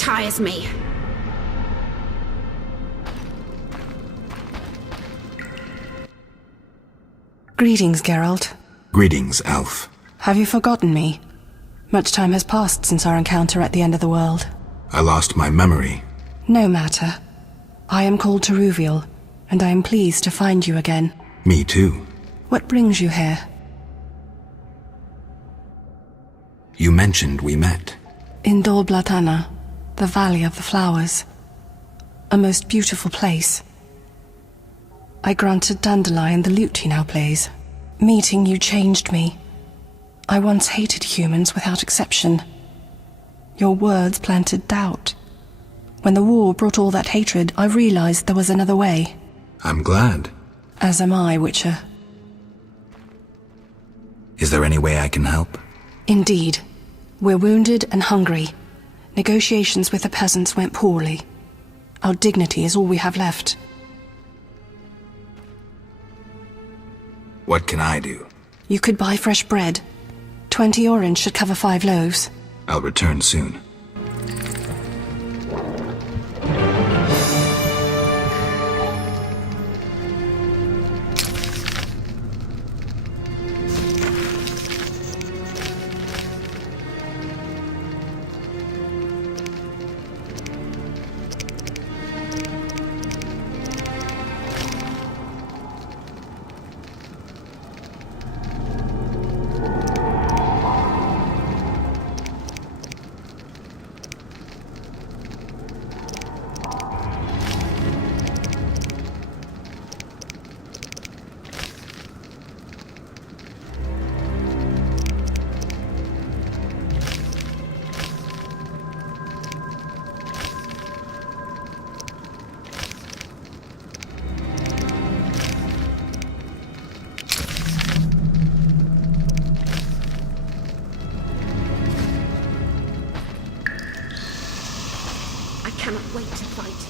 tires me. Greetings, Geralt. Greetings, Elf. Have you forgotten me? Much time has passed since our encounter at the end of the world. I lost my memory. No matter. I am called Teruviel, and I am pleased to find you again. Me too. What brings you here? You mentioned we met. In Dol Blatana, the Valley of the Flowers. A most beautiful place. I granted Dandelion the lute he now plays. Meeting you changed me. I once hated humans without exception. Your words planted doubt. When the war brought all that hatred, I realized there was another way. I'm glad. As am I, Witcher. Is there any way I can help? Indeed. We're wounded and hungry. Negotiations with the peasants went poorly. Our dignity is all we have left. What can I do? You could buy fresh bread. 20 orange should cover 5 loaves. I'll return soon. I cannot wait to fight.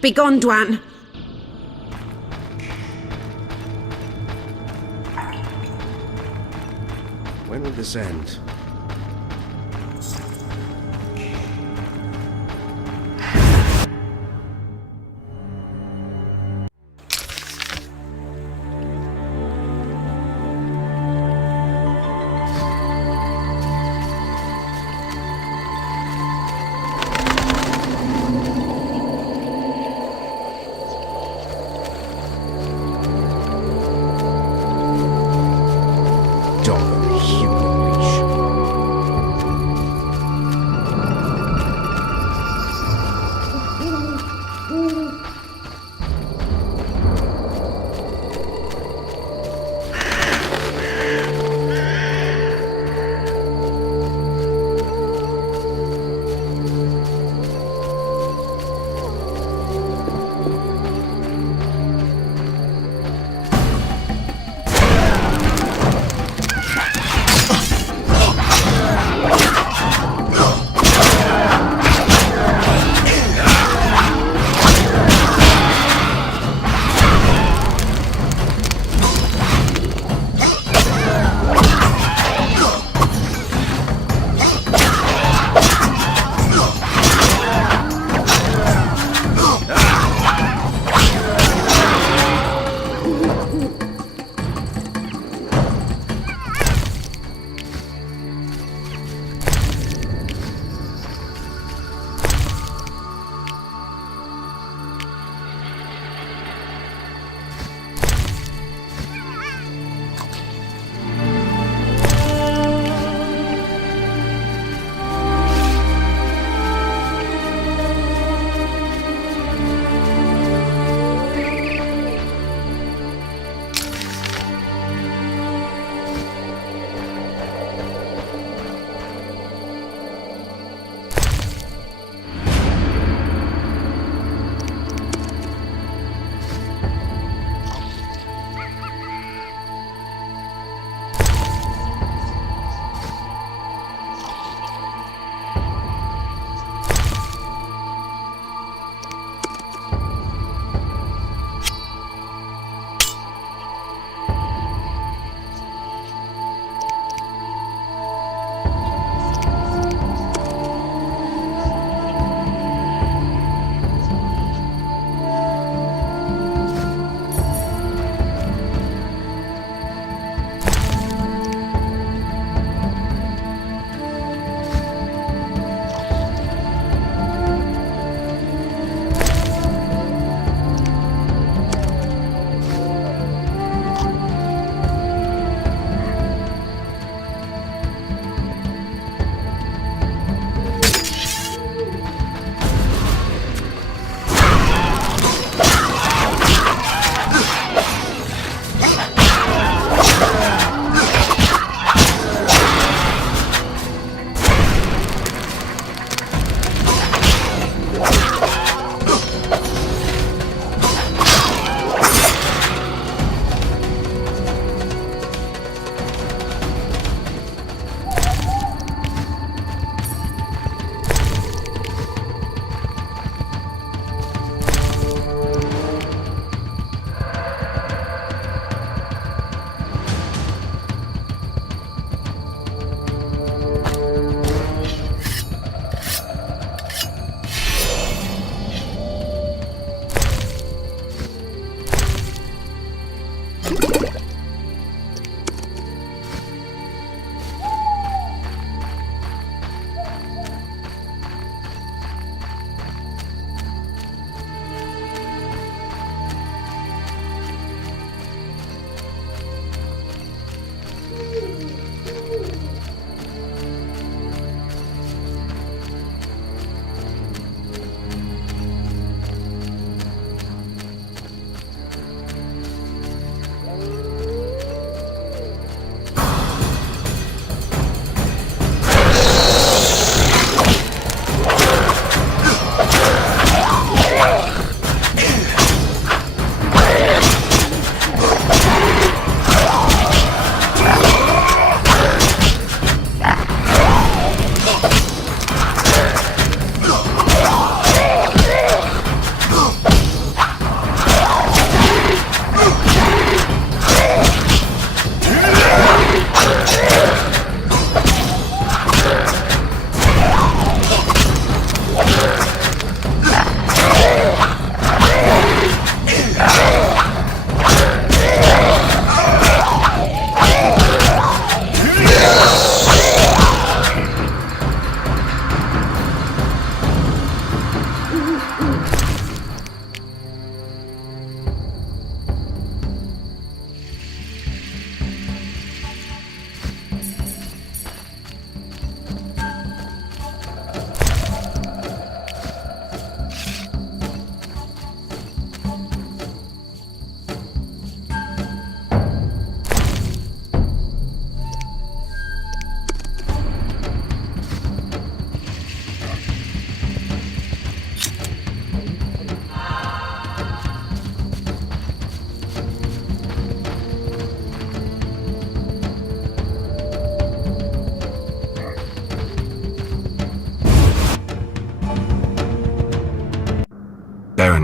Begone, Dwan. When will this end? Dog of the human race.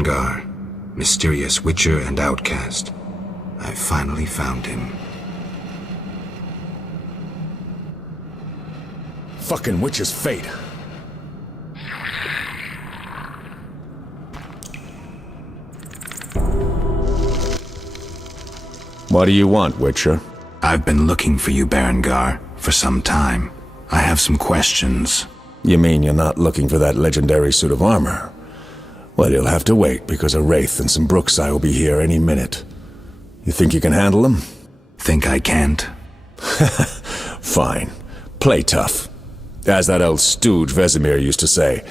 Berengar, mysterious witcher and outcast. I finally found him. Fucking witch's fate. What do you want, Witcher? I've been looking for you, Berengar, for some time. I have some questions. You mean you're not looking for that legendary suit of armor? Well, you'll have to wait, because a Wraith and some Brookside will be here any minute. You think you can handle them? Think I can't? Fine. Play tough. As that old stooge Vesemir used to say,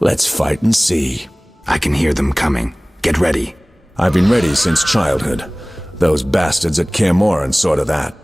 let's fight and see. I can hear them coming. Get ready. I've been ready since childhood. Those bastards at Kaer Morhen saw to that.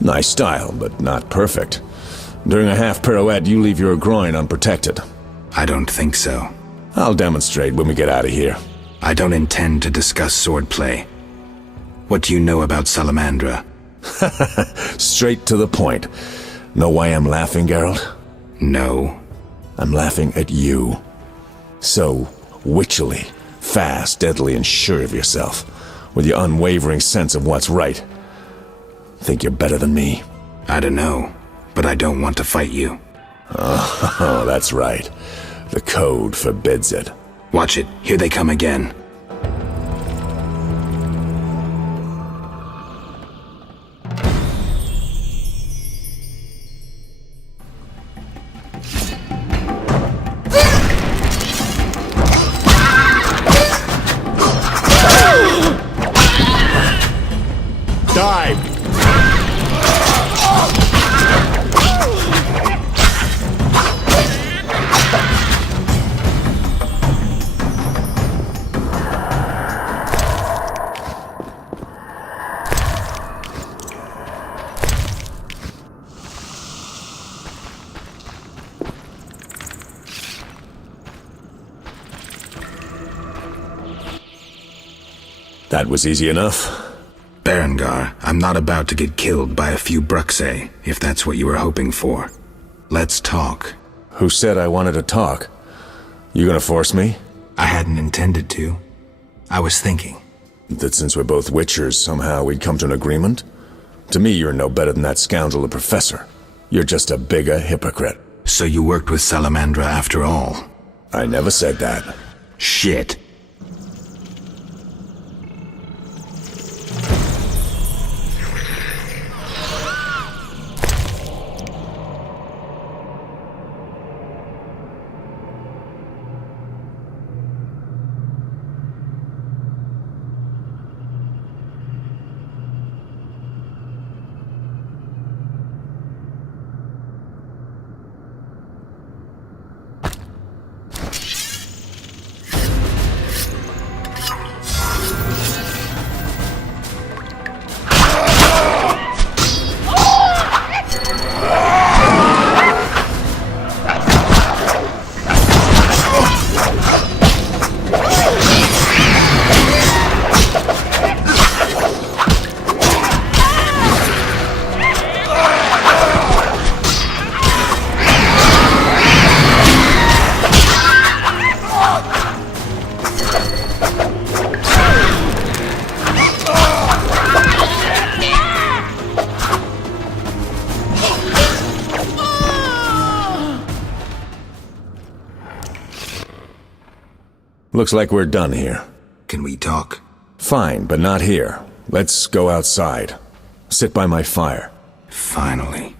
Nice style, but not perfect. During a half pirouette, you leave your groin unprotected. I don't think so. I'll demonstrate when we get out of here. I don't intend to discuss swordplay. What do you know about Salamandra? Straight to the point. Know why I'm laughing, Geralt? No. I'm laughing at you. So witchily, fast, deadly, and sure of yourself, with your unwavering sense of what's right. Think you're better than me? I don't know, but I don't want to fight you. Oh, that's right. The code forbids it. Watch it. Here they come again. Die! That was easy enough. Berengar, I'm not about to get killed by a few Bruxae, if that's what you were hoping for. Let's talk. Who said I wanted to talk? You gonna force me? I hadn't intended to. I was thinking. That since we're both Witchers, somehow we'd come to an agreement? To me, you're no better than that scoundrel, the Professor. You're just a bigger hypocrite. So you worked with Salamandra after all? I never said that. Shit. Looks like we're done here. Can we talk? Fine, but not here. Let's go outside. Sit by my fire. Finally.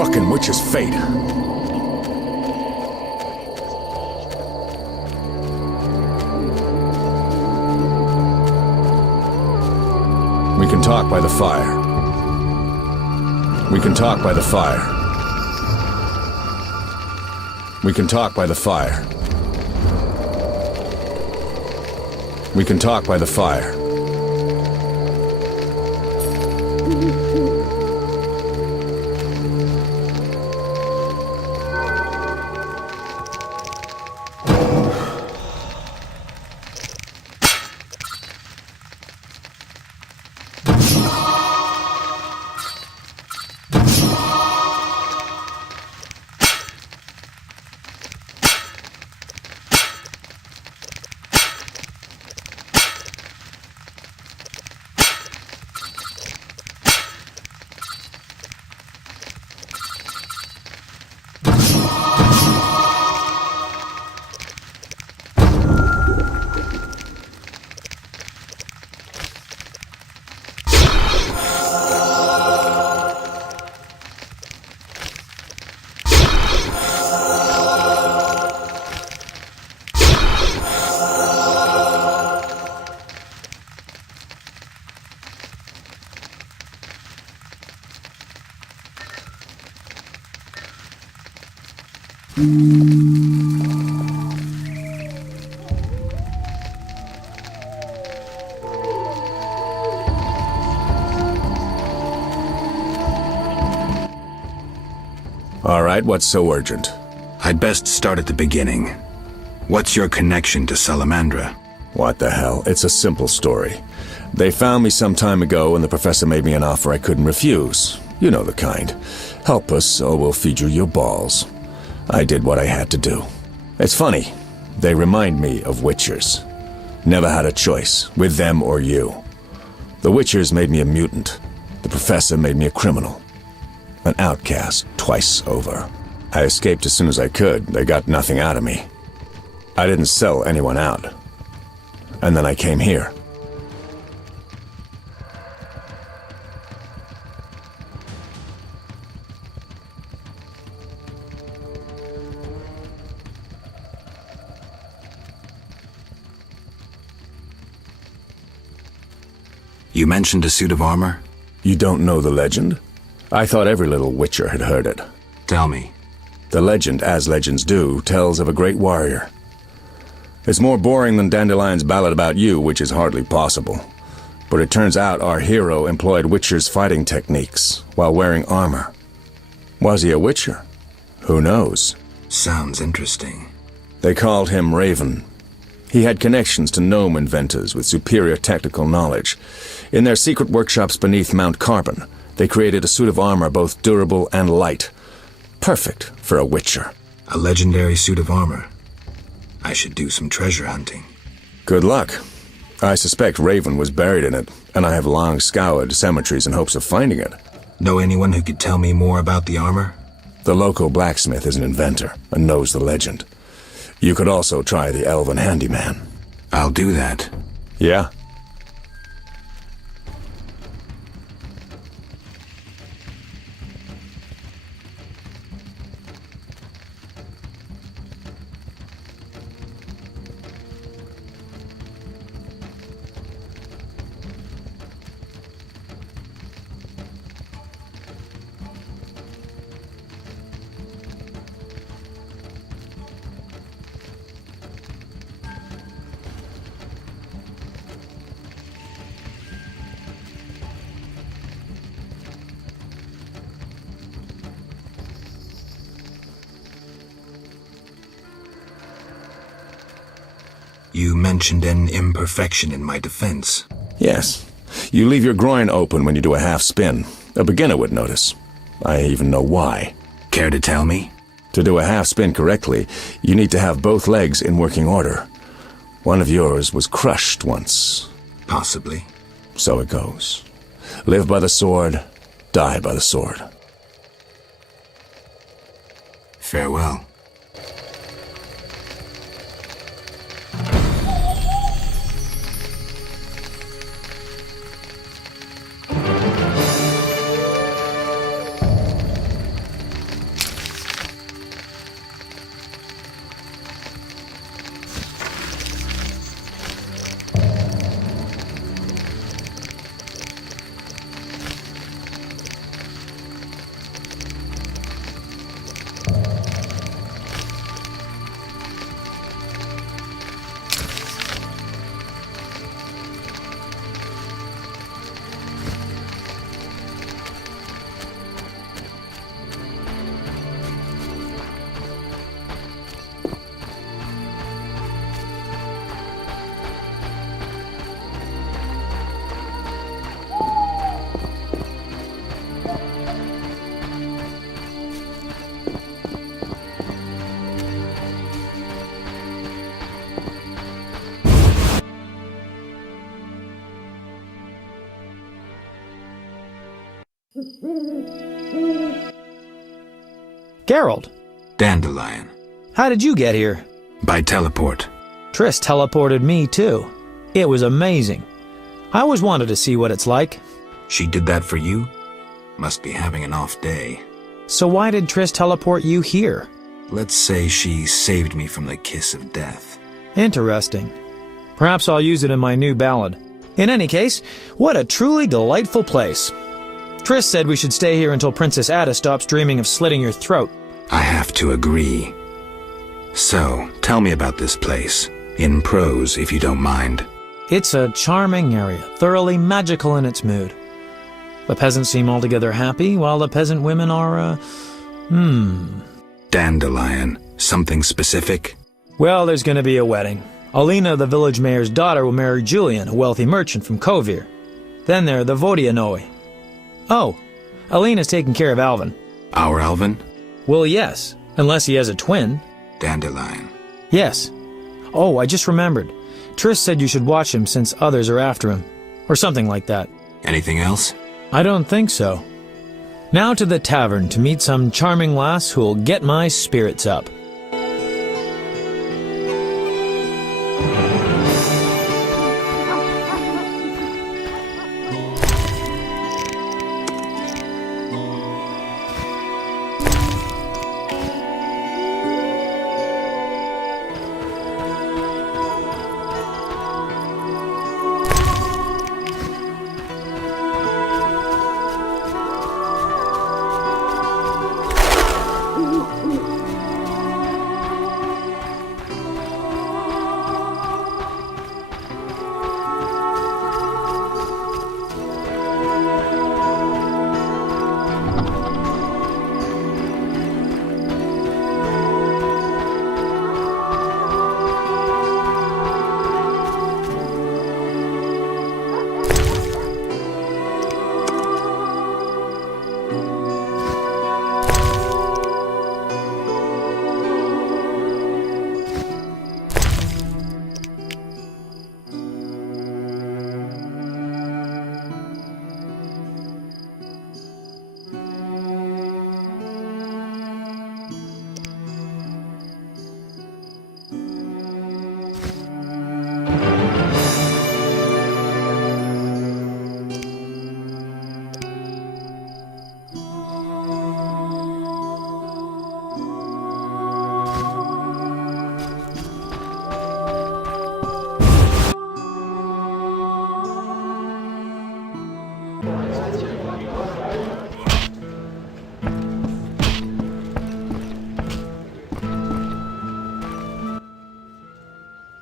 Fucking witch's fate. can talk by the fire. We can talk by the fire. We can talk by the fire. We can talk by the fire. All right, what's so urgent? I'd best start at the beginning. What's your connection to Salamandra? What the hell? It's a simple story. They found me some time ago and the professor made me an offer I couldn't refuse. You know the kind. Help us or we'll feed you your balls. I did what I had to do. It's funny. They remind me of Witchers. Never had a choice, with them or you. The Witchers made me a mutant. The professor made me a criminal. An outcast twice over. I escaped as soon as I could. They got nothing out of me. I didn't sell anyone out. And then I came here. You mentioned a suit of armor? You don't know the legend? I thought every little Witcher had heard it. Tell me. The legend, as legends do, tells of a great warrior. It's more boring than Dandelion's ballad about you, which is hardly possible. But it turns out our hero employed Witcher's fighting techniques while wearing armor. Was he a Witcher? Who knows? Sounds interesting. They called him Raven. He had connections to gnome inventors with superior technical knowledge. In their secret workshops beneath Mount Carbon, they created a suit of armor both durable and light. Perfect for a Witcher. A legendary suit of armor. I should do some treasure hunting. Good luck. I suspect Raven was buried in it, and I have long scoured cemeteries in hopes of finding it. Know anyone who could tell me more about the armor? The local blacksmith is an inventor and knows the legend. You could also try the elven handyman. I'll do that. Yeah? You mentioned an imperfection in my defense. Yes. You leave your groin open when you do a half spin. A beginner would notice. I even know why. Care to tell me? To do a half spin correctly, you need to have both legs in working order. One of yours was crushed once. Possibly. So it goes. Live by the sword, die by the sword. Farewell. Geralt, Dandelion. how did you get here? By teleport. Triss teleported me too. It was amazing. I always wanted to see what it's like. She did that for you? Must be having an off day. So why did Triss teleport you here? Let's say she saved me from the kiss of death. Interesting. Perhaps I'll use it in my new ballad. In any case, what a truly delightful place. Triss said we should stay here until Princess Ada stops dreaming of slitting your throat. I have to agree. So, tell me about this place. In prose, if you don't mind. It's a charming area, thoroughly magical in its mood. The peasants seem altogether happy, while the peasant women are, Dandelion. Something specific? Well, there's gonna be a wedding. Alina, the village mayor's daughter, will marry Julian, a wealthy merchant from Kovir. Then there are the Vodianoi. Oh, Alina's taking care of Alvin. Our Alvin? Well, yes, unless he has a twin. Dandelion. Yes. Oh, I just remembered. Triss said you should watch him since others are after him. Or something like that. Anything else? I don't think so. Now to the tavern to meet some charming lass who'll get my spirits up.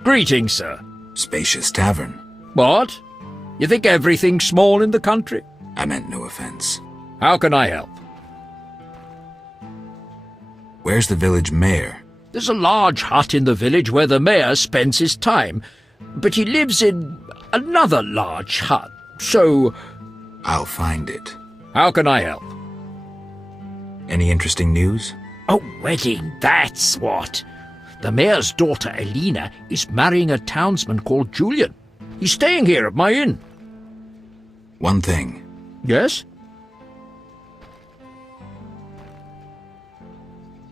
Greetings, sir. Spacious tavern. What? You think everything's small in the country? I meant no offense. How can I help? Where's the village mayor? There's a large hut in the village where the mayor spends his time, but he lives in another large hut, so... I'll find it. How can I help? Any interesting news? A wedding, that's what. The mayor's daughter, Alina, is marrying a townsman called Julian. He's staying here at my inn. One thing. Yes?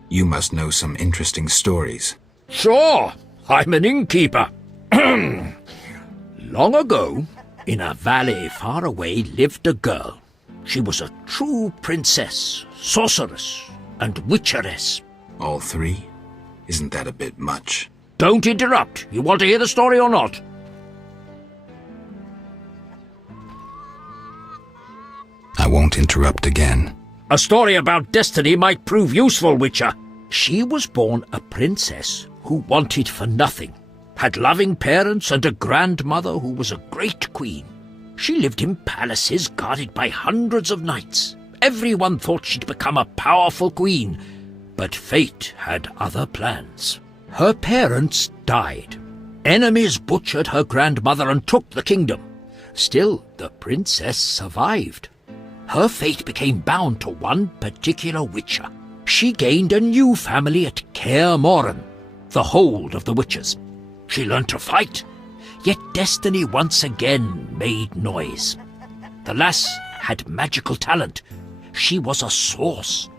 You must know some interesting stories. Sure, I'm an innkeeper. Long ago, in a valley far away lived a girl. She was a true princess, sorceress, and witcheress. All three? Isn't that a bit much? Don't interrupt. You want to hear the story or not? I won't interrupt again. A story about destiny might prove useful, Witcher. She was born a princess who wanted for nothing, had loving parents and a grandmother who was a great queen. She lived in palaces guarded by hundreds of knights. Everyone thought she'd become a powerful queen, but fate had other plans. Her parents died. Enemies butchered her grandmother and took the kingdom. Still, the princess survived. Her fate became bound to one particular witcher. She gained a new family at Kaer Morhen, the hold of the witches. She learned to fight, yet destiny once again made noise. The lass had magical talent. She was a source.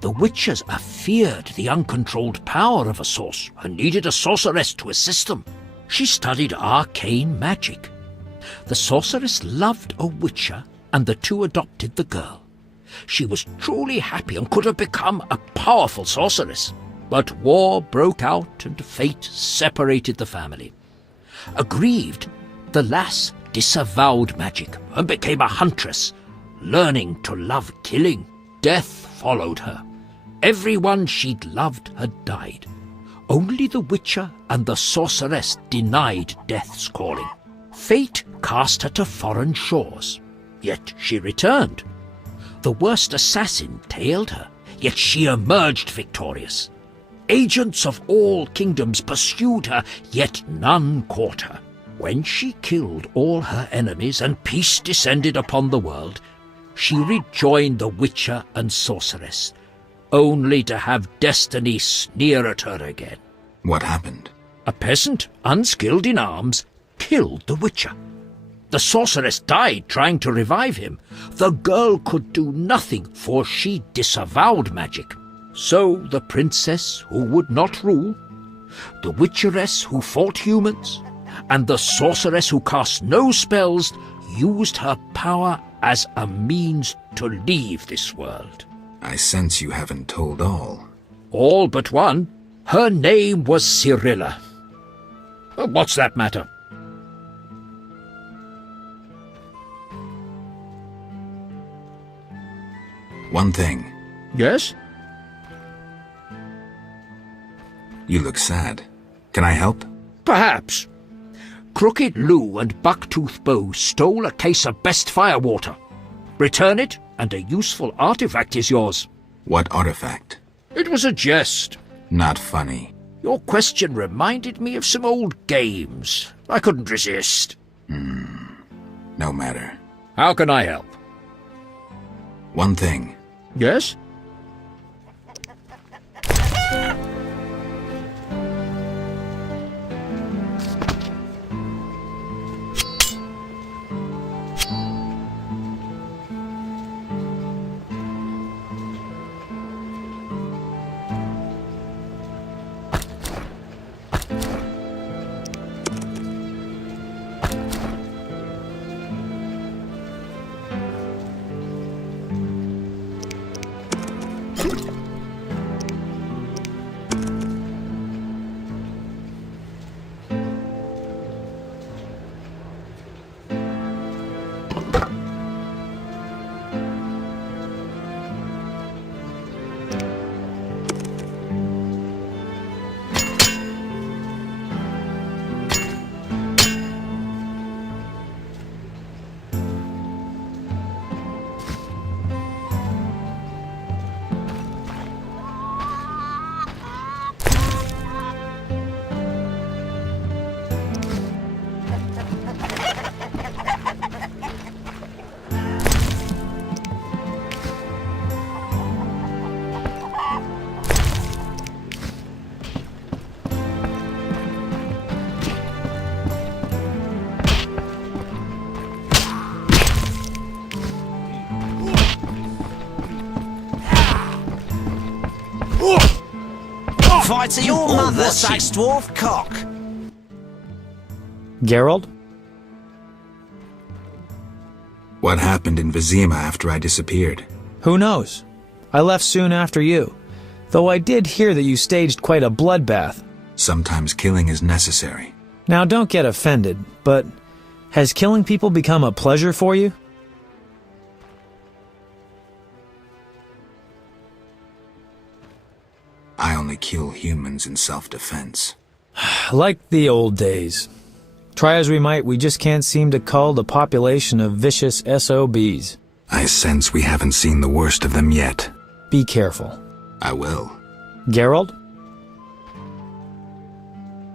The witches feared the uncontrolled power of a source and needed a sorceress to assist them. She studied arcane magic. The sorceress loved a witcher, and the two adopted the girl. She was truly happy and could have become a powerful sorceress. But war broke out and fate separated the family. Aggrieved, the lass disavowed magic and became a huntress, learning to love killing. Death followed her. Everyone she'd loved had died. Only the witcher and the sorceress denied death's calling. Fate cast her to foreign shores, yet she returned. The worst assassin tailed her, yet she emerged victorious. Agents of all kingdoms pursued her, yet none caught her. When she killed all her enemies and peace descended upon the world, she rejoined the witcher and sorceress, only to have destiny sneer at her again. What happened? A peasant, unskilled in arms, killed the witcher. The sorceress died trying to revive him. The girl could do nothing, for she disavowed magic. So the princess who would not rule, the witcheress who fought humans, and the sorceress who cast no spells used her power as a means to leave this world. I sense you haven't told all. All but one. Her name was Cyrilla. What's that matter? One thing. Yes? You look sad. Can I help? Perhaps. Crooked Lou and Bucktooth Bow stole a case of best firewater. Return it, and a useful artifact is yours. What artifact? It was a jest. Not funny. Your question reminded me of some old games. I couldn't resist. No matter. How can I help? One thing. Yes? Fight to your mother, Sax Dwarf cock! Geralt? What happened in Vizima after I disappeared? Who knows? I left soon after you, though I did hear that you staged quite a bloodbath. Sometimes killing is necessary. Now don't get offended, but has killing people become a pleasure for you? I only kill humans in self-defense. Like the old days. Try as we might, we just can't seem to cull the population of vicious SOBs. I sense we haven't seen the worst of them yet. Be careful. I will. Geralt?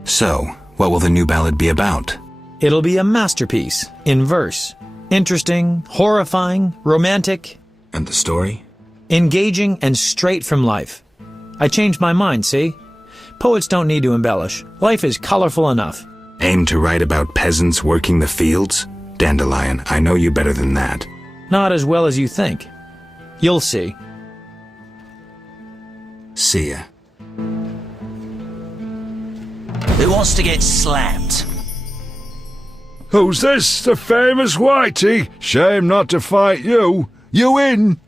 So, what will the new ballad be about? It'll be a masterpiece, in verse. Interesting, horrifying, romantic. And the story? Engaging and straight from life. I changed my mind, see? Poets don't need to embellish. Life is colorful enough. Aim to write about peasants working the fields? Dandelion, I know you better than that. Not as well as you think. You'll see. See ya. Who wants to get slapped? Who's this? The famous Whitey? Shame not to fight you. You in?